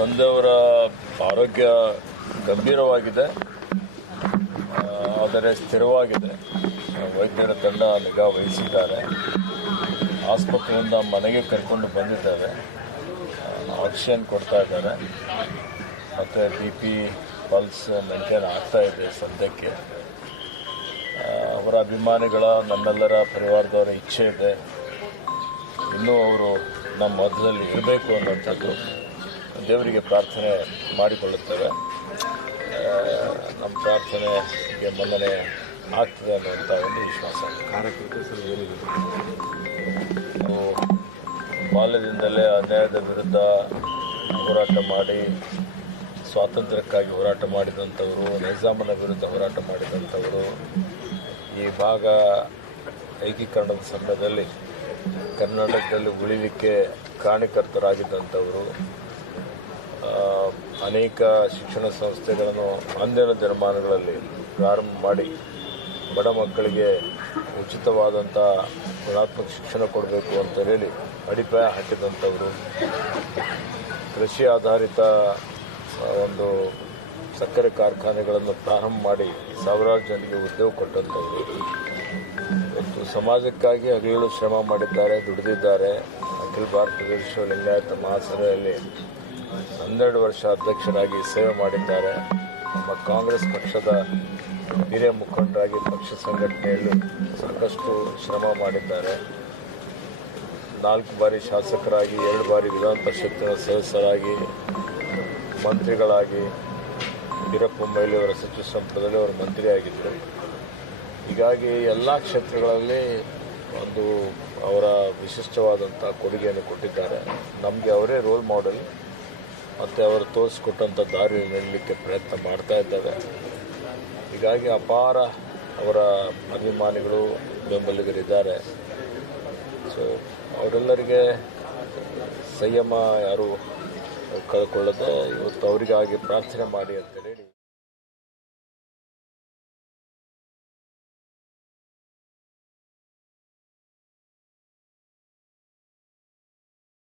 ತಂದೆಯವರ ಆರೋಗ್ಯ ಗಂಭೀರವಾಗಿದೆ, ಆದರೆ ಸ್ಥಿರವಾಗಿದೆ. ವೈದ್ಯರ ತಂಡ ನಿಗಾ ವಹಿಸಿದ್ದಾರೆ. ಆಸ್ಪತ್ರೆಯಿಂದ ಮನೆಗೆ ಕರ್ಕೊಂಡು ಬಂದಿದ್ದಾರೆ. ಆಕ್ಸಿಜನ್ ಕೊಡ್ತಾ ಇದ್ದಾರೆ ಮತ್ತು BP ಪಲ್ಸ್ ಮೇಂಟೈನ್ ಆಗ್ತಾ ಇದೆ ಸದ್ಯಕ್ಕೆ. ಅವರ ಅಭಿಮಾನಿಗಳ, ನಮ್ಮೆಲ್ಲರ ಪರಿವಾರದವರ ಇಚ್ಛೆ ಇದೆ, ಇನ್ನೂ ಅವರು ನಮ್ಮ ಮಧ್ಯದಲ್ಲಿ ಇರಬೇಕು ಅನ್ನೋಂಥದ್ದು. ದೇವರಿಗೆ ಪ್ರಾರ್ಥನೆ ಮಾಡಿಕೊಳ್ಳುತ್ತೇವೆ. ನಮ್ಮ ಪ್ರಾರ್ಥನೆಗೆ ಮನ್ನಣೆ ಆಗ್ತದೆ ಅನ್ನುವಂಥ ಒಂದು ವಿಶ್ವಾಸ. ನಾವು ಬಾಲ್ಯದಿಂದಲೇ ಅನ್ಯಾಯದ ವಿರುದ್ಧ ಹೋರಾಟ ಮಾಡಿ, ಸ್ವಾತಂತ್ರ್ಯಕ್ಕಾಗಿ ಹೋರಾಟ ಮಾಡಿದಂಥವರು, ನಿಜಾಮನ ವಿರುದ್ಧ ಹೋರಾಟ ಮಾಡಿದಂಥವರು, ಈ ಭಾಗ ಏಕೀಕರಣದ ಸಮಯದಲ್ಲಿ ಕರ್ನಾಟಕದಲ್ಲಿ ಉಳಿಲಿಕ್ಕೆ ಕಾರಣಕರ್ತರಾಗಿದ್ದಂಥವರು, ಅನೇಕ ಶಿಕ್ಷಣ ಸಂಸ್ಥೆಗಳನ್ನು ಅಂದಿನ ದಿನಮಾನಗಳಲ್ಲಿ ಪ್ರಾರಂಭ ಮಾಡಿ ಬಡ ಮಕ್ಕಳಿಗೆ ಉಚಿತವಾದಂಥ ಗುಣಾತ್ಮಕ ಶಿಕ್ಷಣ ಕೊಡಬೇಕು ಅಂತ ಹೇಳಿ ಅಡಿಪಾಯ ಹಾಕಿದಂಥವರು, ಕೃಷಿ ಆಧಾರಿತ ಒಂದು ಸಕ್ಕರೆ ಕಾರ್ಖಾನೆಗಳನ್ನು ಪ್ರಾರಂಭ ಮಾಡಿ ಸಾವಿರಾರು ಜನರಿಗೆ ಉದ್ಯೋಗ ಕೊಟ್ಟಂಥವರು, ಇವತ್ತು ಸಮಾಜಕ್ಕಾಗಿ ಹಗಲಿರುಳು ಶ್ರಮ ಮಾಡಿದ್ದಾರೆ, ದುಡಿದಿದ್ದಾರೆ. ಅಖಿಲ ಭಾರತ ವಿಶ್ವ ಲಿಂಗಾಯತ ಮಹಾಸಭೆಯಲ್ಲಿ 12 ವರ್ಷ ಅಧ್ಯಕ್ಷರಾಗಿ ಸೇವೆ ಮಾಡಿದ್ದಾರೆ. ನಮ್ಮ ಕಾಂಗ್ರೆಸ್ ಪಕ್ಷದ ಹಿರಿಯ ಮುಖಂಡರಾಗಿ ಪಕ್ಷ ಸಂಘಟನೆಯಲ್ಲಿ ಸಾಕಷ್ಟು ಶ್ರಮ ಮಾಡಿದ್ದಾರೆ. 4 ಬಾರಿ ಶಾಸಕರಾಗಿ, 2 ಬಾರಿ ವಿಧಾನ ಪರಿಷತ್ತಿನ ಸದಸ್ಯರಾಗಿ, ಮಂತ್ರಿಗಳಾಗಿ, ವೀರಪ್ಪ ಮೊಯ್ಲಿ ಅವರ ಸಚಿವ ಸಂಪುಟದಲ್ಲಿ ಅವರು ಮಂತ್ರಿಯಾಗಿದ್ದರು. ಹೀಗಾಗಿ ಎಲ್ಲ ಕ್ಷೇತ್ರಗಳಲ್ಲಿ ಒಂದು ಅವರ ವಿಶಿಷ್ಟವಾದಂಥ ಕೊಡುಗೆಯನ್ನು ಕೊಟ್ಟಿದ್ದಾರೆ. ನಮಗೆ ಅವರೇ ರೋಲ್ ಮಾಡೆಲ್ ಮತ್ತು ಅವರು ತೋರಿಸ್ಕೊಟ್ಟಂಥ ದಾರಿ ನಡೆಯಲಿಕ್ಕೆ ಪ್ರಯತ್ನ ಮಾಡ್ತಾ ಇದ್ದಾವೆ. ಹೀಗಾಗಿ ಅಪಾರ ಅವರ ಅಭಿಮಾನಿಗಳು, ಬೆಂಬಲಿಗರಿದ್ದಾರೆ. ಸೊ ಅವರೆಲ್ಲರಿಗೆ ಸಂಯಮ ಯಾರು ಕಳ್ಕೊಳ್ಳದೆ ಇವತ್ತು ಅವರಿಗಾಗಿ ಪ್ರಾರ್ಥನೆ ಮಾಡಿ ಅಂತೇಳಿ